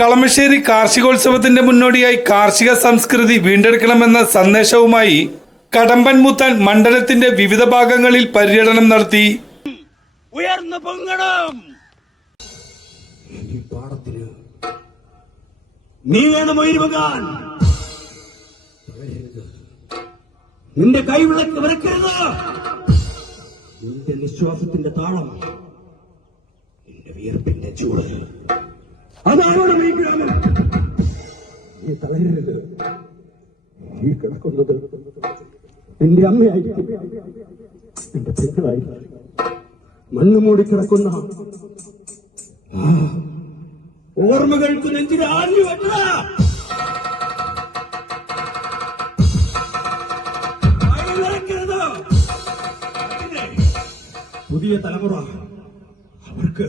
കളമശ്ശേരി കാർഷികോത്സവത്തിന്റെ മുന്നോടിയായി കാർഷിക സംസ്കൃതി വീണ്ടെടുക്കണമെന്ന സന്ദേശവുമായി കടമ്പൻ മൂത്താൻ മണ്ഡലത്തിന്റെ വിവിധ ഭാഗങ്ങളിൽ പര്യടനം നടത്തി. ഉയർന്നു പൊങ്ങണം, ഈ പാടത്തിന് നീ വേണം ഉയരുവാൻ. നിന്റെ കൈവിളക്ക് വിറക്കരുത്. നിന്റെ നിശ്വാസത്തിന്റെ താളം, നിന്റെ വിയർപ്പിന്റെ ചൂട്, അതാണോട് നീ ഗ്രാമം. നീ തളരരുത്. ഈ കിടക്കുന്നത് നിന്റെ അമ്മയായിരിക്കും, നിന്റെ പെങ്ങളായിരിക്കും. മണ്ണ് മൂടി കിടക്കുന്ന ഓർമ്മകൾക്ക് നെഞ്ചിൽ ആഞ്ഞു വെട്ട. പുതിയ തലമുറ അവർക്ക്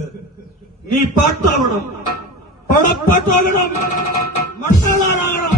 നീ പാട്ടാവണം, പടപ്പാട്ടാകണം, മണ്ണാളാകണം.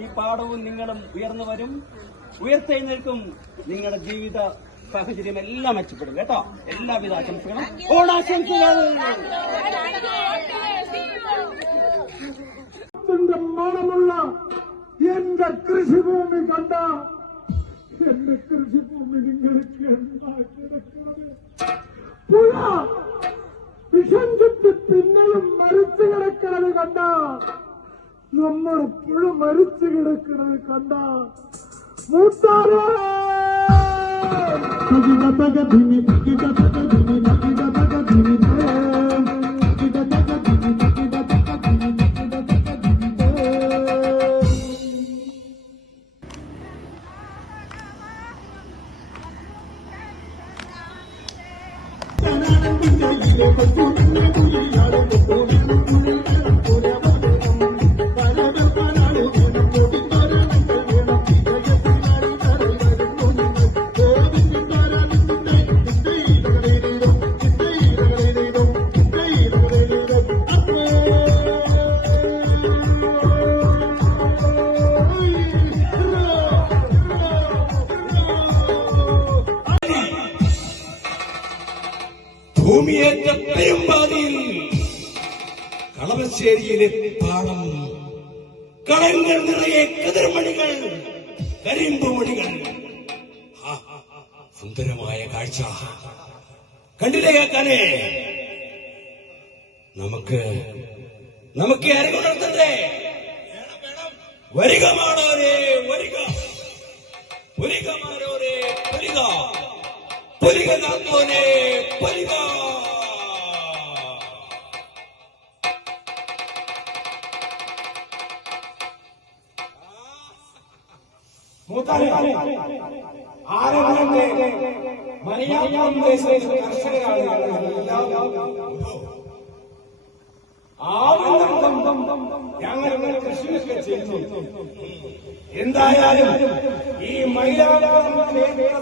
ഈ പാടവും നിങ്ങളും ഉയർന്നു വരും, ഉയർത്തെഴുന്നേൽക്കും. നിങ്ങളുടെ ജീവിത സാഹചര്യം എല്ലാം മെച്ചപ്പെടും കേട്ടോ. എല്ലാവിധ ആശംസകളും, ഓണാശംസകൾ. മണമുള്ള എന്റെ കൃഷിഭൂമി കണ്ട, എന്റെ കൃഷിഭൂമി നിങ്ങൾക്ക് ഉണ്ടാക്കിയെടുക്കുന്നത് പുഴ വിഷം ചുറ്റി പിന്നെയും മരിച്ചു കിടക്കുന്നത് കണ്ട, നമ്മൾ പുഴ മരിച്ചു കിടക്കുന്നത് കണ്ട മൂത്താരേ ഭൂമിയേറ്റ പെരുമ്പാതിയിൽ കളമശ്ശേരിയിലെ പാടം, കളങ്ങൾ നിറയെ കതിർമണികൾ, കരിമ്പുമണികൾ. സുന്ദരമായ കാഴ്ച കണ്ടില്ലേ കാക്കാനെ? നമുക്ക് അറിവുണർത്തണ്ടേ? വരിക മാണോരേ വരിക, പുരിക മാണോരേ പുരിക, പുരിക നാത്തോനെ പുരിക. ആരംഭത്തെ മലയാളം ദേശത്തെ കർഷകരാണ് ഞങ്ങൾ കൃഷിയൊക്കെ ചെയ്യുന്നു. എന്തായാലും ഈ മൈലാപ്പൂരിലേക്ക്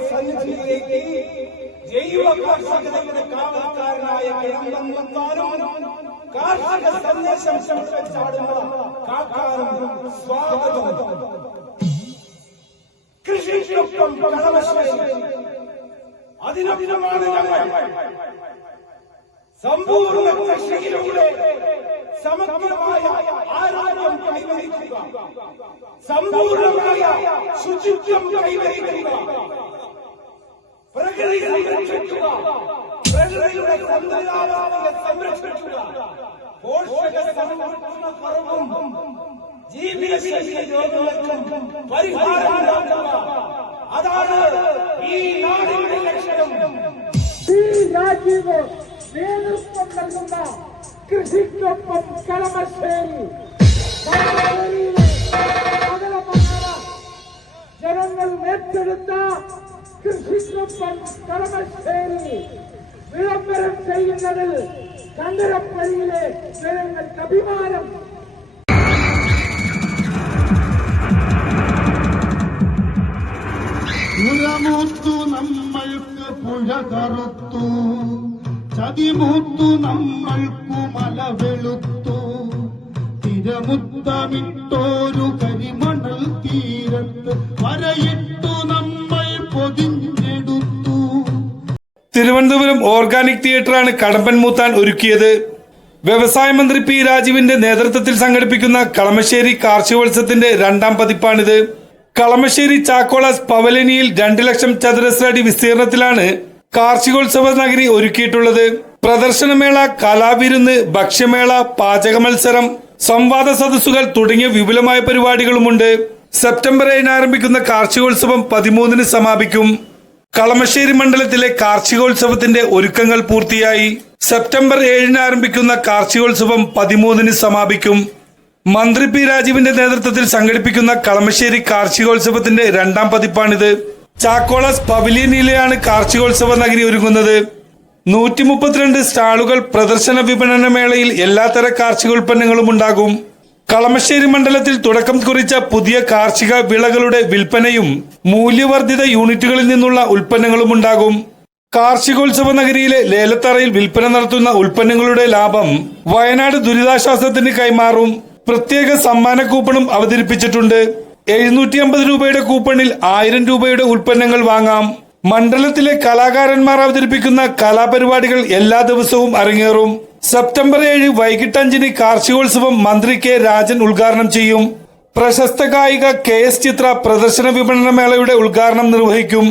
ജൈവ കർഷകരുടെ കാവൽക്കാരനായ കാർഷിക സന്ദേശം സ്വാഗതം. കൃഷിക്കൊപ്പം കളമശ്ശേരി, അതിനൊപ്പമാണ് ഞങ്ങൾ. സമ്പൂർണ്ണ കൃഷിയിലൂടെ സമഗ്രമായ ആരോഗ്യം കൈവരിക്കുക, സമ്പൂർണ്ണമായ ശുചിത്വം കൈവരിക്കുക, പ്രകൃതി സംരക്ഷിക്കുക, പ്രകൃതിയുടെ സന്തുലിതാവസ്ഥയെ സംരക്ഷിക്കുക, പോഷകസമൃദ്ധി ജീവിതശൈലി രോഗങ്ങൾക്കും പരിഹാരം ഉണ്ടാക്കുക. അതാണ് ഈ നാടിന്റെ ലക്ഷ്യം. ഈ രാജീവ് നേതൃത്വം നൽകുന്ന കൃഷിക്കൊപ്പം കളമശ്ശേരി ജനങ്ങൾ ഏറ്റെടുത്ത കൃഷിക്കൊപ്പം കളമശ്ശേരി വിളംബരം ചെയ്യുന്നതിൽ കണ്ടരപ്പള്ളിയിലെ ജനങ്ങൾക്ക് അഭിമാനം. പുഴമൂത്തു നമ്മൾക്ക് പുഴ കറുത്തു, ചതിമൂത്തു നമ്മൾക്കു മല വെളുത്തു, തിരമുത്തമിട്ടോരു കരിമണൽ തീരത്ത് വരയിട്ടു നമ്മൾ പൊതിഞ്ഞെടുത്തു. തിരുവനന്തപുരം ഓർഗാനിക് തിയേറ്ററാണ് കടമ്പൻ മൂത്താൻ ഒരുക്കിയത്. വ്യവസായ മന്ത്രി പി രാജീവിന്റെ നേതൃത്വത്തിൽ സംഘടിപ്പിക്കുന്ന കളമശ്ശേരി കാർഷികോത്സവത്തിന്റെ 2ാം പതിപ്പാണിത്. കളമശ്ശേരി ചാക്കോളാസ് പവലിയനിൽ 2 ലക്ഷം ചതുരശ്ര അടി വിസ്തീർണത്തിലാണ് കാർഷികോത്സവ നഗരി ഒരുക്കിയിട്ടുള്ളത്. പ്രദർശനമേള, കലാവിരുന്ന്, ഭക്ഷ്യമേള, പാചക മത്സരം, സംവാദ സദസ്സുകൾ തുടങ്ങിയ വിപുലമായ പരിപാടികളുമുണ്ട്. സെപ്റ്റംബർ 7 ആരംഭിക്കുന്ന കാർഷികോത്സവം 13 സമാപിക്കും. കളമശ്ശേരി മണ്ഡലത്തിലെ കാർഷികോത്സവത്തിന്റെ ഒരുക്കങ്ങൾ പൂർത്തിയായി. സെപ്റ്റംബർ 7 ആരംഭിക്കുന്ന കാർഷികോത്സവം 13 സമാപിക്കും. മന്ത്രി പി രാജീവിന്റെ നേതൃത്വത്തിൽ സംഘടിപ്പിക്കുന്ന കളമശ്ശേരി കാർഷികോത്സവത്തിന്റെ 2ാം പതിപ്പാണിത്. ചാക്കോളാസ് പവലിയനിലെയാണ് കാർഷികോത്സവ നഗരി ഒരുങ്ങുന്നത്. 132 സ്റ്റാളുകൾ, പ്രദർശന വിപണന മേളയിൽ എല്ലാത്തര കാർഷിക ഉൽപ്പന്നങ്ങളും ഉണ്ടാകും. കളമശ്ശേരി മണ്ഡലത്തിൽ തുടക്കം കുറിച്ച പുതിയ കാർഷിക വിളകളുടെ വിൽപ്പനയും മൂല്യവർദ്ധിത യൂണിറ്റുകളിൽ നിന്നുള്ള ഉൽപ്പന്നങ്ങളും ഉണ്ടാകും. കാർഷികോത്സവ നഗരിയിലെ ലേലത്തറയിൽ വിൽപ്പന നടത്തുന്ന ഉൽപ്പന്നങ്ങളുടെ ലാഭം വയനാട് ദുരിതാശ്വാസത്തിന് കൈമാറും. പ്രത്യേക സമ്മാന കൂപ്പണും അവതരിപ്പിച്ചിട്ടുണ്ട്. 750 രൂപയുടെ കൂപ്പണിൽ 1000 രൂപയുടെ ഉൽപ്പന്നങ്ങൾ വാങ്ങാം. മണ്ഡലത്തിലെ കലാകാരന്മാർ അവതരിപ്പിക്കുന്ന കലാപരിപാടികൾ എല്ലാ ദിവസവും അരങ്ങേറും. സെപ്റ്റംബർ 7 വൈകിട്ട് 5-ന് കാർഷികോത്സവം മന്ത്രി കെ രാജൻ ഉദ്ഘാടനം ചെയ്യും. പ്രശസ്ത ഗായിക KS ചിത്ര പ്രദർശന വിപണന മേളയുടെ ഉദ്ഘാടനം നിർവഹിക്കും.